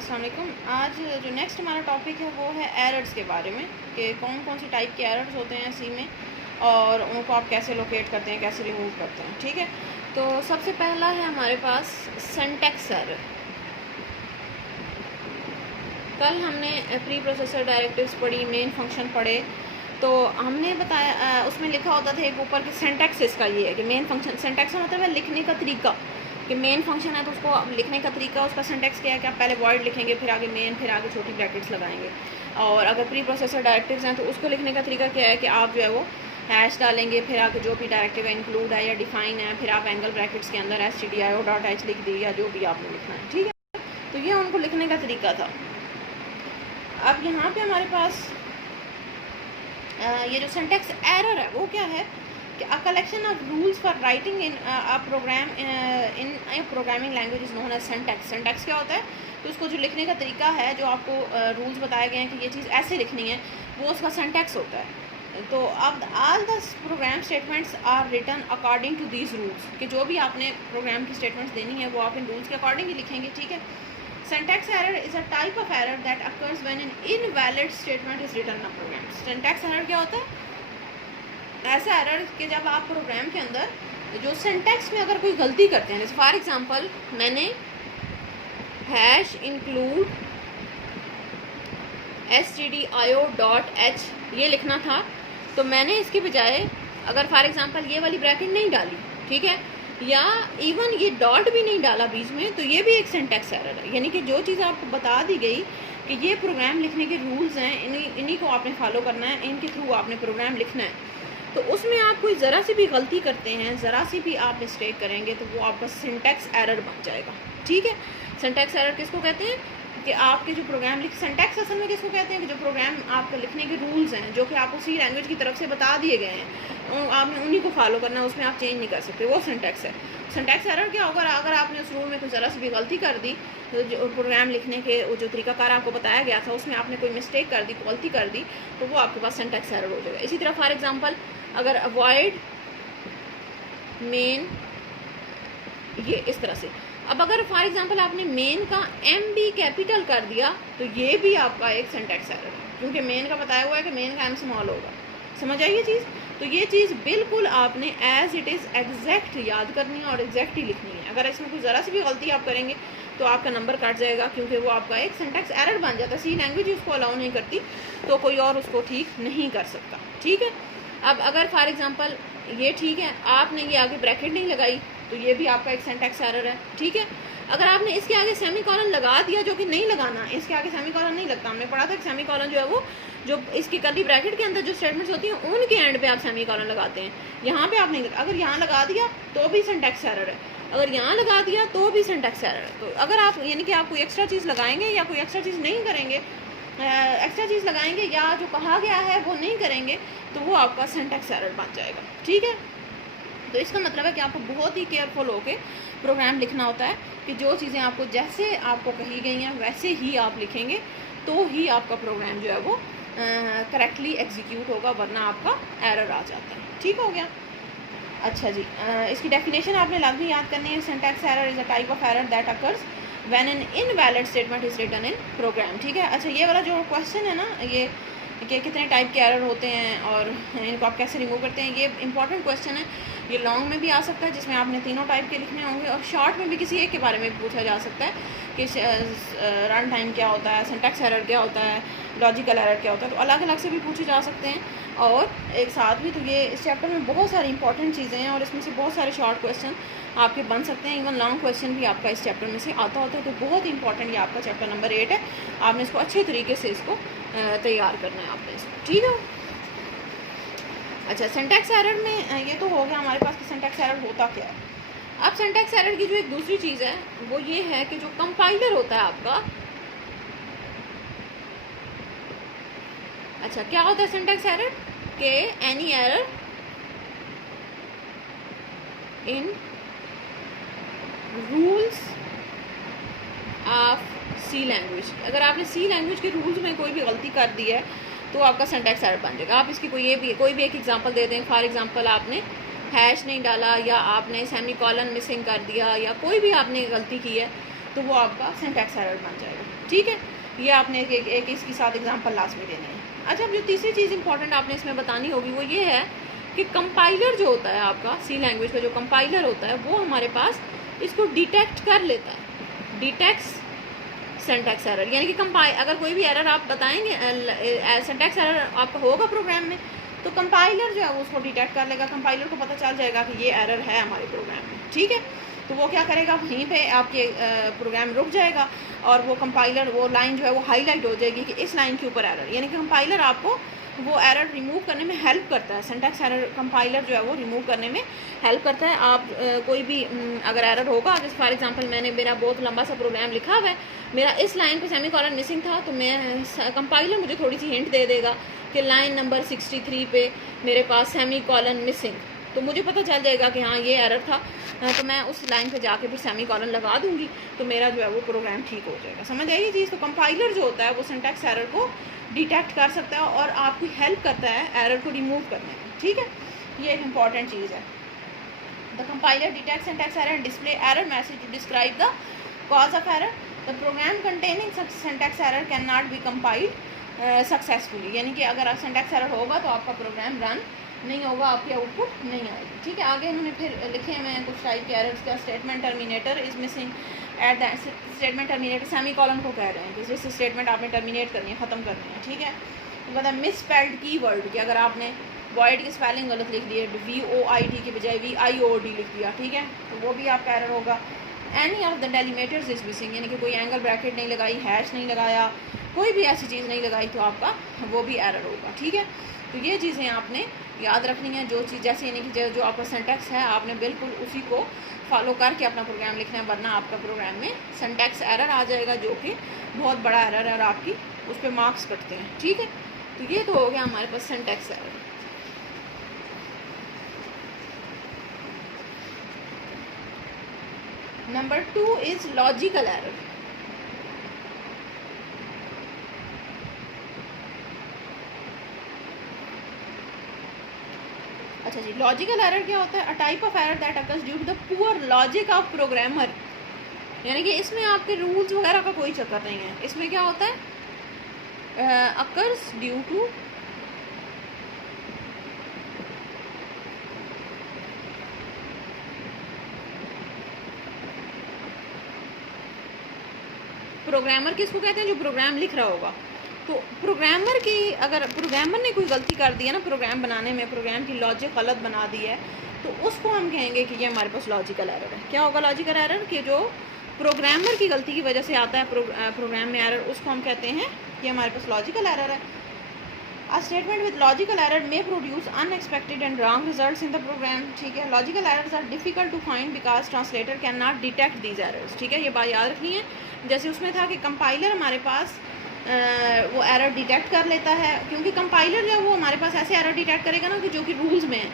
अस्सलाम वालेकुम। आज जो नेक्स्ट हमारा टॉपिक है वो है एरर्स के बारे में कि कौन कौन सी टाइप के एरर्स होते हैं सी में और उनको आप कैसे लोकेट करते हैं, कैसे रिमूव करते हैं। ठीक है, तो सबसे पहला है हमारे पास सिंटैक्स एरर। कल हमने प्री प्रोसेसर डायरेक्टिव्स पढ़ी, मेन फंक्शन पढ़े, तो हमने बताया उसमें लिखा होता था एक ऊपर कि सिंटैक्स इसका ये है कि मेन फंक्शन, सिंटैक्स का मतलब है लिखने का तरीका, कि मेन फंक्शन है तो उसको लिखने का तरीका, उसका सिंटैक्स क्या है कि आप पहले वॉइड लिखेंगे, फिर आगे मेन, फिर आगे छोटी ब्रैकेट्स लगाएंगे। और अगर प्री प्रोसेसर डायरेक्टिव्स हैं तो उसको लिखने का तरीका क्या है कि आप जो है वो हैश डालेंगे, फिर आगे जो भी डायरेक्टिव है, इंक्लूड है या डिफाइन है, फिर आप एंगल ब्रैकेट्स के अंदर stdio.h लिख दी या जो भी आपने लिखना है। ठीक है, तो ये उनको लिखने का तरीका था। अब यहाँ पे हमारे पास ये जो सिंटैक्स एरर है वो क्या है कि a collection of rules for writing in a program in a programming language is known as syntax. Syntax क्या होता है? तो उसको जो लिखने का तरीका है, जो आपको रूल्स बताए गए हैं कि ये चीज़ ऐसे लिखनी है, वो उसका सिंटैक्स होता है। तो अब all the program statements are written according to these rules, कि जो भी आपने प्रोग्राम की स्टेटमेंट्स देनी है वो आप इन रूल्स के अकॉर्डिंग ही लिखेंगे। ठीक है, syntax error is a type of error that occurs when an invalid statement is written in a program. syntax error क्या होता है? ऐसा एरर कि जब आप प्रोग्राम के अंदर जो सिंटैक्स में अगर कोई गलती करते हैं, जैसे फॉर एग्जांपल मैंने हैश इंक्लूड stdio.h ये लिखना था, तो मैंने इसके बजाय अगर फॉर एग्जांपल ये वाली ब्रैकेट नहीं डाली, ठीक है, या इवन ये डॉट भी नहीं डाला बीच में, तो ये भी एक सिंटैक्स एरर है। यानी कि जो चीज़ आपको बता दी गई कि ये प्रोग्राम लिखने के रूल्स हैं, इन्हीं को आपने फॉलो करना है, इनके थ्रू आपने प्रोग्राम लिखना है, तो उसमें आप कोई ज़रा सी भी गलती करते हैं, ज़रा सी भी आप मिस्टेक करेंगे, तो वो आपका सिंटैक्स एरर बन जाएगा। ठीक है, सिंटैक्स एरर किसको कहते हैं कि आपके जो प्रोग्राम सिंटैक्स असल में किसको कहते हैं कि जो प्रोग्राम आपके लिखने के रूल्स हैं, जो कि आप उसी लैंग्वेज की तरफ से बता दिए गए हैं, आपने उन्हीं को फॉलो करना है, उसमें आप चेंज नहीं कर सकते, वो सिंटैक्स है। सिंटैक्स एरर क्या होगा? अगर आपने उस रूल में कोई ज़रा सी भी गलती कर दी, तो जो प्रोग्राम लिखने के जो तरीकाकार आपको बताया गया था उसमें आपने कोई मिस्टेक कर दी, गलती कर दी, तो वो आपके पास सिंटैक्स एरर हो जाएगा। इसी तरह फॉर एग्जांपल अगर अवॉइड मेन, ये इस तरह से, अब अगर फॉर एग्जांपल आपने मेन का एम भी कैपिटल कर दिया, तो ये भी आपका एक सिंटैक्स एरर है, क्योंकि मेन का बताया हुआ है कि मेन का एम स्मॉल होगा। समझ आई ये चीज़? तो ये चीज़ बिल्कुल आपने एज इट इज़ एग्जैक्ट याद करनी है और एग्जैक्ट ही लिखनी है। अगर इसमें कुछ ज़रा सी भी गलती आप करेंगे तो आपका नंबर कट जाएगा, क्योंकि वो आपका एक सिंटैक्स एरर बन जाता है। सी लैंग्वेज उसको अलाउ नहीं करती, तो कोई और उसको ठीक नहीं कर सकता। ठीक है, अब अगर फॉर एग्जांपल ये ठीक है, आपने ये आगे ब्रैकेट नहीं लगाई, तो ये भी आपका एक सिंटैक्स एरर है। ठीक है, अगर आपने इसके आगे सेमीकोलन लगा दिया, जो कि नहीं लगाना, इसके आगे सेमीकोलन नहीं लगता, हमने पढ़ा था कि सेमीकोलन जो है वो जो इसकी कर्ली ब्रैकेट के अंदर जो स्टेटमेंट्स होती हैं उनके एंड पे आप सेमीकोलन लगाते हैं, यहाँ पे आप नहीं, अगर यहाँ लगा दिया तो भी सिंटैक्स एरर है, अगर यहाँ लगा दिया तो भी सिंटैक्स एरर है। तो अगर आप यानी कि आप कोई एक्स्ट्रा चीज़ लगाएंगे या कोई एक्स्ट्रा चीज़ नहीं करेंगे, एक्स्ट्रा चीज़ लगाएंगे या जो कहा गया है वो नहीं करेंगे, तो वो आपका सिंटैक्स एरर बन जाएगा। ठीक है, तो इसका मतलब है कि आपको बहुत ही केयरफुल होकर प्रोग्राम लिखना होता है कि जो चीज़ें आपको जैसे आपको कही गई हैं वैसे ही आप लिखेंगे, तो ही आपका प्रोग्राम जो है वो करेक्टली एग्जीक्यूट होगा, वरना आपका एरर आ जाता है। ठीक हो गया? अच्छा जी, इसकी डेफिनेशन आपने लाजमी याद करनी है। Syntax error is a type of error that occurs when an invalid statement is written in program. ठीक है, अच्छा ये वाला जो क्वेश्चन है ना, ये कि कितने टाइप के एरर होते हैं और इनको आप कैसे रिमूव करते हैं, ये इंपॉर्टेंट क्वेश्चन है। ये लॉन्ग में भी आ सकता है, जिसमें आपने तीनों टाइप के लिखने होंगे, और शॉर्ट में भी किसी एक के बारे में पूछा जा सकता है कि रन टाइम क्या होता है, सिंटैक्स एरर क्या होता है, लॉजिकल एरर क्या होता है, तो अलग अलग से भी पूछे जा सकते हैं और एक साथ भी। तो ये इस चैप्टर में बहुत सारी इंपॉर्टेंट चीज़ें हैं और इसमें से बहुत सारे शॉर्ट क्वेश्चन आपके बन सकते हैं। इवन लॉन्ग क्वेश्चन भी आपका इस चैप्टर में से आता होता है, तो बहुत इंपॉर्टेंट ये आपका चैप्टर नंबर 8 है। आपने इसको अच्छे तरीके से इसको तैयार करना है आपने इसको। ठीक है, अच्छा सिंटैक्स एरर में ये तो हो गया हमारे पास कि सिंटैक्स एरर होता क्या है। अब सिंटैक्स एरर की जो एक दूसरी चीज़ है वो ये है कि जो कंपाइलर होता है आपका, अच्छा क्या होता है सिंटैक्स एरर के any error in rules of C language. अगर आपने सी लैंग्वेज के रूल्स में कोई भी गलती कर दी है तो आपका सिंटैक्स एरर बन जाएगा। आप इसकी कोई भी एक एग्जांपल दे दें। फॉर एग्जांपल आपने हैश नहीं डाला या आपने सेमीकोलन मिसिंग कर दिया या कोई भी आपने गलती की है, तो वो आपका सिंटैक्स एरर बन जाएगा। ठीक है, ये आपने एक इसके साथ एग्जांपल लास्ट में देनी है। अच्छा, अब जो तीसरी चीज़ इंपॉर्टेंट आपने इसमें बतानी होगी वो ये है कि कंपाइलर जो होता है आपका सी लैंग्वेज का जो कंपाइलर होता है वो हमारे पास इसको डिटेक्ट कर लेता है, डिटेक्ट्स सिंटैक्स एरर। यानी कि अगर कोई भी एरर आप बताएंगे, सिंटैक्स एरर आपका होगा प्रोग्राम में, तो कंपाइलर जो है वो उसको डिटेक्ट कर लेगा। कंपाइलर को पता चल जाएगा कि ये एरर है हमारे प्रोग्राम में। ठीक है, तो वो क्या करेगा, वहीं पे आपके प्रोग्राम रुक जाएगा और वो कंपाइलर वो लाइन जो है वो हाईलाइट हो जाएगी कि इस लाइन के ऊपर एरर। यानी कि कंपाइलर आपको वो एरर रिमूव करने में हेल्प करता है। सिंटैक्स एरर कंपाइलर जो है वो रिमूव करने में हेल्प करता है। आप कोई भी अगर एरर होगा, जैसे फॉर एग्जांपल मेरा बहुत लंबा सा प्रोग्राम लिखा हुआ है, मेरा इस लाइन पे सेमीकोलन मिसिंग था, तो मैं कंपाइलर मुझे थोड़ी सी हिंट दे देगा कि लाइन नंबर 63 पे मेरे पास सेमीकोलन मिसिंग, तो मुझे पता चल जाएगा कि हाँ ये एरर था, तो मैं उस लाइन पे जाके फिर सेमीकोलन लगा दूंगी, तो मेरा जो है वो प्रोग्राम ठीक हो जाएगा। समझ आई ये चीज़? तो कंपाइलर जो होता है वो सिंटैक्स एरर को डिटेक्ट कर सकता है और आपकी हेल्प करता है एरर को रिमूव करने में। ठीक है, ये एक इम्पॉर्टेंट चीज़ है। The compiler detect syntax error and display error message to describe the cause of error. The program containing syntax error can not be compiled successfully. यानी कि अगर सिंटैक्स एरर होगा तो आपका प्रोग्राम रन नहीं होगा, आपकी आउटपुट नहीं आएगी। ठीक है, आगे इन्होंने फिर लिखे हुए हैं कुछ टाइप के एरर्स का। Statement terminator is missing at the statement terminator semicolon को कह रहे हैं कि जिस स्टेटमेंट आपने टर्मिनेट करनी है, ख़त्म करनी है। ठीक है, तो मतलब मिसस्पेल्ड कीवर्ड कि अगर आपने वॉइड की स्पेलिंग गलत लिख दी है, VOID की बजाय VIOD लिख दिया, ठीक है, तो वो भी आपका एरर होगा। Any of the delimiters is missing, यानी कि कोई एंगल ब्रैकेट नहीं लगाई, हैश नहीं लगाया, कोई भी ऐसी चीज़ नहीं लगाई, तो आपका वो भी एरर होगा। ठीक है, तो ये चीज़ें आपने याद रखनी है। जो चीज़ जैसे यानी कि जो आपका सिंटैक्स है आपने बिल्कुल उसी को फॉलो करके अपना प्रोग्राम लिखना है, वरना आपका प्रोग्राम में सिंटैक्स एरर आ जाएगा जो कि बहुत बड़ा एरर है और आपकी उस पर मार्क्स कटते हैं। ठीक है, तो ये तो हो गया हमारे पास syntax error. Number 2 is logical error. अच्छा जी, लॉजिकल एरर क्या होता है? A type of error that occurs due to the poor logic of programmer. यानी कि इसमें आपके रूल्स वगैरह का कोई चक्कर नहीं है। इसमें क्या होता है? अकर्स ड्यू टू प्रोग्रामर किसको कहते हैं? जो प्रोग्राम लिख रहा होगा। तो प्रोग्रामर की अगर प्रोग्रामर ने कोई गलती कर दी है ना प्रोग्राम बनाने में, प्रोग्राम की लॉजिक गलत बना दी है, तो उसको हम कहेंगे कि ये हमारे पास लॉजिकल एरर है। क्या होगा लॉजिकल एरर? कि जो प्रोग्रामर की गलती की वजह से आता है प्रोग्राम में एरर, उसको हम कहते हैं कि हमारे पास लॉजिकल एरर है। A statement with logical error may produce unexpected and wrong results in the program। ठीक है, logical errors are difficult to find because translator can not detect these errors. ठीक है, ये बात याद रखनी है। जैसे उसमें था कि कंपाइलर हमारे पास वो एरर डिटेक्ट कर लेता है, क्योंकि कंपाइलर जो है वो हमारे पास ऐसे एरर डिटेक्ट करेगा ना कि जो कि रूल्स में है।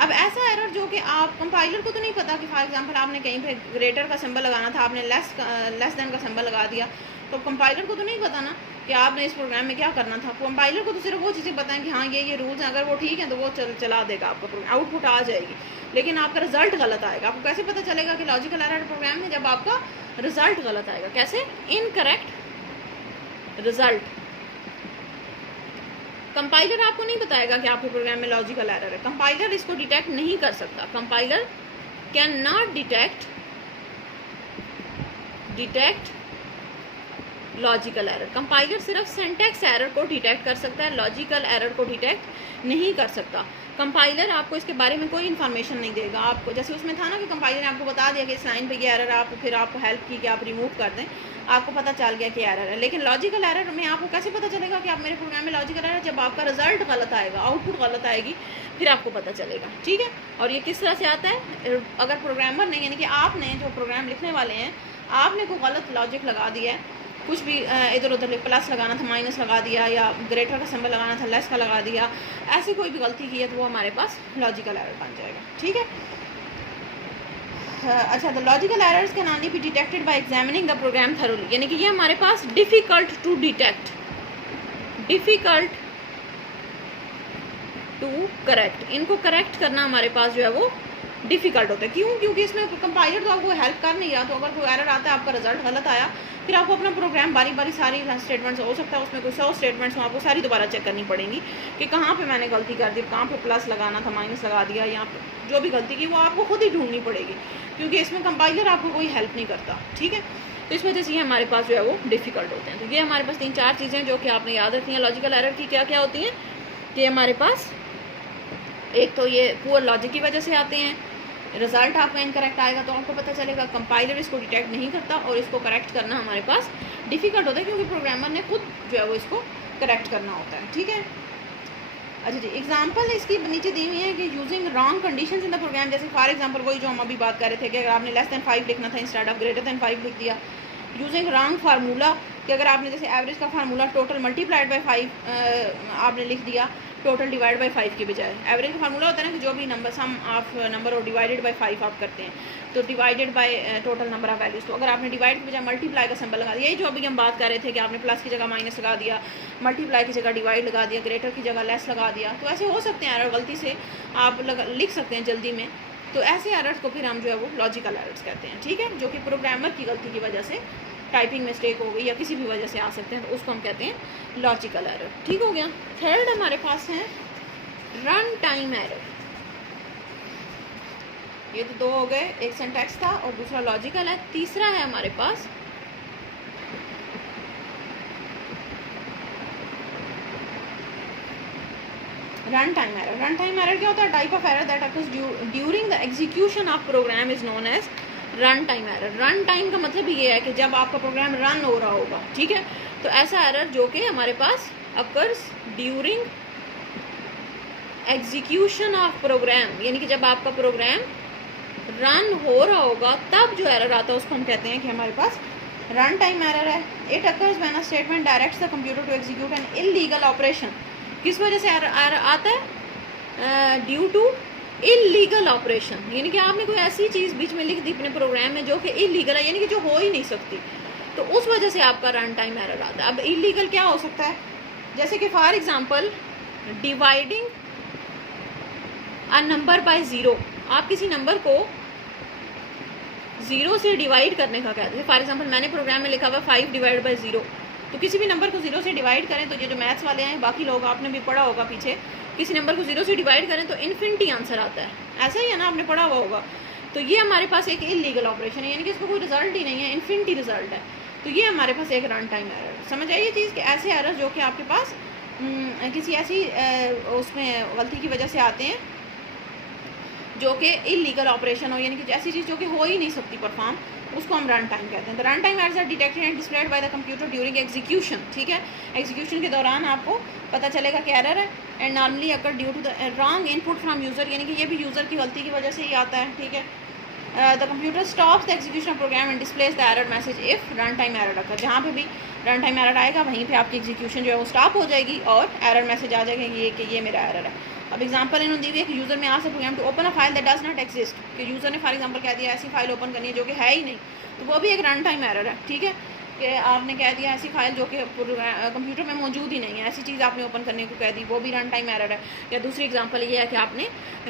अब ऐसा एरर जो कि आप कंपाइलर को तो नहीं पता कि फॉर एग्जांपल आपने कहीं पे ग्रेटर का सिंबल लगाना था, आपने लेस देन का सिंबल लगा दिया, तो कंपाइलर को तो नहीं पता ना कि आपने इस प्रोग्राम में क्या करना था। कंपाइलर को तो सिर्फ वो चीज़ें पता है कि हाँ ये रूल्स हैं, अगर वो ठीक है तो वो चला देगा, आपका प्रोग्राम आउटपुट आ जाएगी, लेकिन आपका रिजल्ट गलत आएगा। आपको कैसे पता चलेगा कि लॉजिकल एरर प्रोग्राम में? जब आपका रिजल्ट गलत आएगा। कैसे? Incorrect result. कंपाइलर आपको नहीं बताएगा कि आपके प्रोग्राम में लॉजिकल एरर है, कंपाइलर इसको डिटेक्ट नहीं कर सकता। Compiler can not detect logical error. Compiler सिर्फ सिंटैक्स एरर को डिटेक्ट कर सकता है, लॉजिकल एरर को डिटेक्ट नहीं कर सकता। कंपाइलर आपको इसके बारे में कोई इन्फॉर्मेशन नहीं देगा। आपको जैसे उसमें था ना कि कंपाइलर ने आपको बता दिया कि इस लाइन पे ये एरर, आप फिर आपको हेल्प की कि आप रिमूव कर दें, आपको पता चल गया कि एरर है। लेकिन लॉजिकल एरर में आपको कैसे पता चलेगा कि आप मेरे प्रोग्राम में लॉजिकल एरर? जब आपका रिजल्ट गलत आएगा, आउटपुट गलत आएगी, फिर आपको पता चलेगा। ठीक है, और ये किस तरह से आता है? अगर प्रोग्रामर ने, यानी कि आपने जो प्रोग्राम लिखने वाले हैं, आपने कोई गलत लॉजिक लगा दिया है, कुछ भी इधर उधर प्लस लगाना था माइनस लगा दिया, या ग्रेटर का सिंबल लगाना था लेस का लगा दिया, ऐसी कोई भी गलती की है तो वो हमारे पास लॉजिकल एरर बन जाएगा। ठीक है, अच्छा, the logical errors can only be detected by examining the program thoroughly. यानी कि ये हमारे पास difficult to detect, difficult to correct, इनको करेक्ट करना हमारे पास जो है वो डिफ़िकल्ट होता है। क्यों? क्योंकि इसमें कंपाइलर तो आपको हेल्प कर नहीं रहा, तो अगर कोई एरर आता है, आपका रिजल्ट गलत आया, फिर आपको अपना प्रोग्राम बारी बारी सारी स्टेटमेंट्स, हो सकता है उसमें कोई 100 स्टेटमेंट्स हो, आपको सारी दोबारा चेक करनी पड़ेंगी कि कहाँ पे मैंने गलती कर दी, कहाँ पे प्लस लगाना था, माइनस लगा दिया, या जो भी गलती की वो आपको खुद ही ढूंढनी पड़ेगी, क्योंकि इसमें कंपाइलर आपको कोई हेल्प नहीं करता। ठीक है, तो इस वजह से ये हमारे पास जो है वो डिफ़िकल्ट होते हैं। तो ये हमारे पास 3-4 चीज़ें जो कि आपने याद रखनी है लॉजिकल एरर की क्या क्या होती हैं, कि हमारे पास एक तो ये पुअर लॉजिक की वजह से आते हैं, रिजल्ट आपका इनकरेक्ट आएगा तो आपको पता चलेगा, कंपाइलर इसको डिटेक्ट नहीं करता और इसको करेक्ट करना हमारे पास डिफ़िकल्ट होता है, क्योंकि प्रोग्रामर ने खुद जो है वो इसको करेक्ट करना होता है। ठीक है, अच्छा जी, एग्जांपल इसकी नीचे दी हुई है कि using wrong conditions in the program, जैसे फॉर एग्जांपल वही जो हम अभी बात कर रहे थे कि अगर आपने लेस देन 5 लिखना था इंस्टेड ऑफ ग्रेटर देन 5 लिख दिया। यूजिंग रॉन्ग फार्मूला, कि अगर आपने जैसे एवरेज का फार्मूला टोटल मल्टीप्लाइड बाय 5 आपने लिख दिया टोटल डिवाइड बाय 5 के बजाय। एवरेज का फार्मूला होता है ना कि जो भी नंबर सम ऑफ नंबर और डिवाइडेड बाय 5 आप करते हैं, तो divided by total number of values, तो अगर आपने डिवाइड के बजाय मल्टीप्लाई का सिंबल लगा दिया, यही जो अभी हम बात कर रहे थे कि आपने प्लस की जगह माइनस लगा दिया, मल्टीप्लाई की जगह डिवाइड लगा दिया, ग्रेटर की जगह लेस लगा दिया, तो ऐसे हो सकते हैं एरर, गलती से आप लिख सकते हैं जल्दी में, तो ऐसे एरर्स को फिर हम जो है वो लॉजिकल एरर्स कहते हैं। ठीक है, जो कि प्रोग्रामर की गलती की वजह से, टाइपिंग मिस्टेक हो गई या किसी भी वजह से आ सकते हैं, तो उसको हम कहते हैं लॉजिकल एरर। ठीक हो गया। थर्ड हमारे पास है रन टाइम एरर। ये तो 2 हो गए, एक सिंटैक्स था और दूसरा लॉजिकल है। तीसरा है हमारे पास run time error. Run time error क्या होता है? Type of error that occurs during the execution of program is known as run time error. Run time का मतलब ये है कि जब आपका प्रोग्राम रन हो रहा होगा, ठीक है, तो ऐसा एरर जो कि हमारे पास occurs during execution of program, यानी कि जब आपका प्रोग्राम रन हो रहा होगा तब जो एरर आता है उसको हम कहते हैं कि हमारे पास रन टाइम एरर है। It occurs when a statement directs the computer to execute an illegal operation. किस वजह से एरर आता है? ड्यू टू इलीगल ऑपरेशन, यानी कि आपने कोई ऐसी चीज़ बीच में लिख दी अपने प्रोग्राम में जो कि इलीगल है, यानी कि जो हो ही नहीं सकती, तो उस वजह से आपका रन टाइम एरर आता है। अब इलीगल क्या हो सकता है? जैसे कि for example dividing a number by 0। आप किसी नंबर को 0 से डिवाइड करने का कहते हैं। फॉर एग्जांपल मैंने प्रोग्राम में लिखा हुआ 5 डिवाइड बाय 0, तो किसी भी नंबर को 0 से डिवाइड करें तो ये जो मैथ्स वाले हैं, बाकी लोग आपने भी पढ़ा होगा पीछे, किसी नंबर को 0 से डिवाइड करें तो इन्फिनिटी आंसर आता है, ऐसा ही है ना, आपने पढ़ा हुआ होगा। तो ये हमारे पास एक इलीगल ऑपरेशन है, यानी कि इसको कोई रिजल्ट ही नहीं है, इन्फिनिटी रिजल्ट है, तो ये हमारे पास एक रन टाइम एरर। समझ आई ये चीज़ कि ऐसे एरर जो कि आपके पास किसी ऐसी उसमें गलती की वजह से आते हैं जो कि इलीगल ऑपरेशन हो, यानी कि ऐसी चीज़ जो कि हो ही नहीं सकती परफॉर्म, उसको हम रन टाइम कहते हैं। तो run time errors are detected and displayed by the computer during execution. ठीक है, एग्जीक्यूशन के दौरान आपको पता चलेगा कि एरर है, एंड नॉर्मली अगर due to the wrong input from user, यानी कि ये भी यूज़र की गलती की वजह से ही आता है। ठीक है, the computer stops the execution programme and displays the error message if run time error रखा। जहाँ पे भी रन टाइम एरर आएगा वहीं पे आपकी एग्जीक्यूशन जो है वो स्टॉप हो जाएगी और एरर मैसेज आ जाएगा ये कि ये मेरा एरर है। अब एग्जांपल इन्होंने दी हुई है कि यूज़र में आ सकता program to open a file that does not exist, कि यूज़र ने फॉर एग्जांपल कह दिया ऐसी फाइल ओपन करनी है जो कि है ही नहीं, तो वो भी एक रन टाइम एरर है। ठीक है, कि आपने कह दिया ऐसी फाइल जो कि कंप्यूटर में मौजूद ही नहीं है, ऐसी चीज़ आपने ओपन करने को कह दी, वो भी रन टाइम एरर है। या दूसरी एग्जांपल ये है कि आपने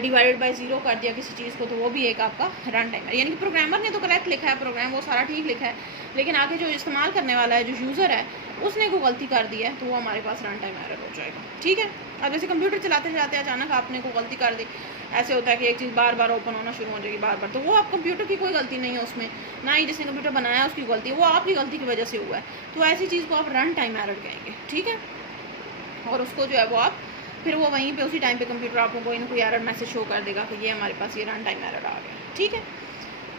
डिवाइडेड बाय 0 कर दिया किसी चीज़ को, तो वो भी एक आपका रन टाइम है, यानी कि प्रोग्रामर ने तो करेक्ट लिखा है, प्रोग्राम वो सारा ठीक लिखा है, लेकिन आगे जो इस्तेमाल करने वाला है, जो यूज़र है, उसने को गलती कर दी है, तो वो हमारे पास रन टाइम एरर हो जाएगा। ठीक है, अब जैसे कंप्यूटर चलाते चलाते अचानक आपने को गलती कर दी, ऐसे होता है कि एक चीज़ बार बार ओपन होना शुरू हो जाएगी बार बार, तो वो आप कंप्यूटर की कोई गलती नहीं है उसमें, ना ही जिसने कंप्यूटर बनाया है उसकी गलती है, वो आपकी गलती की वजह से हुआ है, तो ऐसी चीज़ को आप रन टाइम एरर कहेंगे। ठीक है, और उसको जो है वो आप फिर वो वहीं पे उसी टाइम पे कंप्यूटर आपको कोई ना कोई एरर मैसेज शो कर देगा कि ये हमारे पास ये रन टाइम एरर आ गया। ठीक है,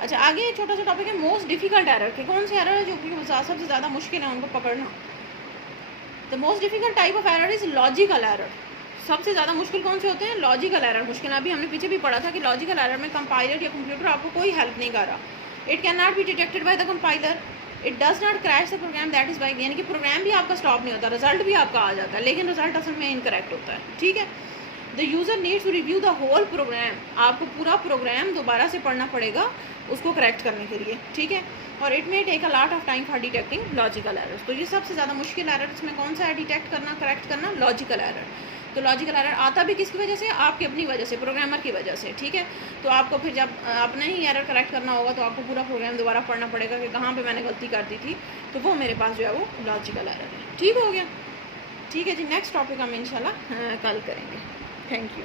अच्छा आगे छोटा सा टॉपिक है मोस्ट डिफिकल्ट एरर के। कौन से एरर है जो कि सबसे ज़्यादा मुश्किल है उनको पकड़ना? The most difficult type of error is logical error. सबसे ज़्यादा मुश्किल कौन से होते हैं? लॉजिकल एरर मुश्किल। अभी हमने पीछे भी पढ़ा था कि लॉजिकल एरर में कंपाइलर या कंप्यूटर आपको कोई हेल्प नहीं कर रहा। It can not be detected by the compiler, it does not crash the program that is by, यानी कि प्रोग्राम भी आपका स्टॉप नहीं होता, रिजल्ट भी आपका आ जाता है, लेकिन रिजल्ट असल में इनकरेक्ट होता है। ठीक है, the user needs to review the whole program, आपको पूरा प्रोग्राम दोबारा से पढ़ना पड़ेगा उसको करेक्ट करने के लिए, ठीक है। और it may take a lot of time for detecting logical errors. तो ये सबसे ज़्यादा मुश्किल एरर इसमें कौन सा है डिटेक्ट करना, करेक्ट करना? Logical error. तो लॉजिकल एरर आता भी किसकी वजह से? आपकी अपनी वजह से, प्रोग्रामर की वजह से, ठीक है। तो आपको फिर जब अपना ही एरर करेक्ट करना होगा तो आपको पूरा प्रोग्राम दोबारा पढ़ना पड़ेगा कि कहाँ पे मैंने गलती कर दी थी। तो वो मेरे पास जो है वो लॉजिकल एरर है। ठीक हो गया? ठीक है जी, नेक्स्ट टॉपिक हम इंशाल्लाह कल करेंगे। Thank you.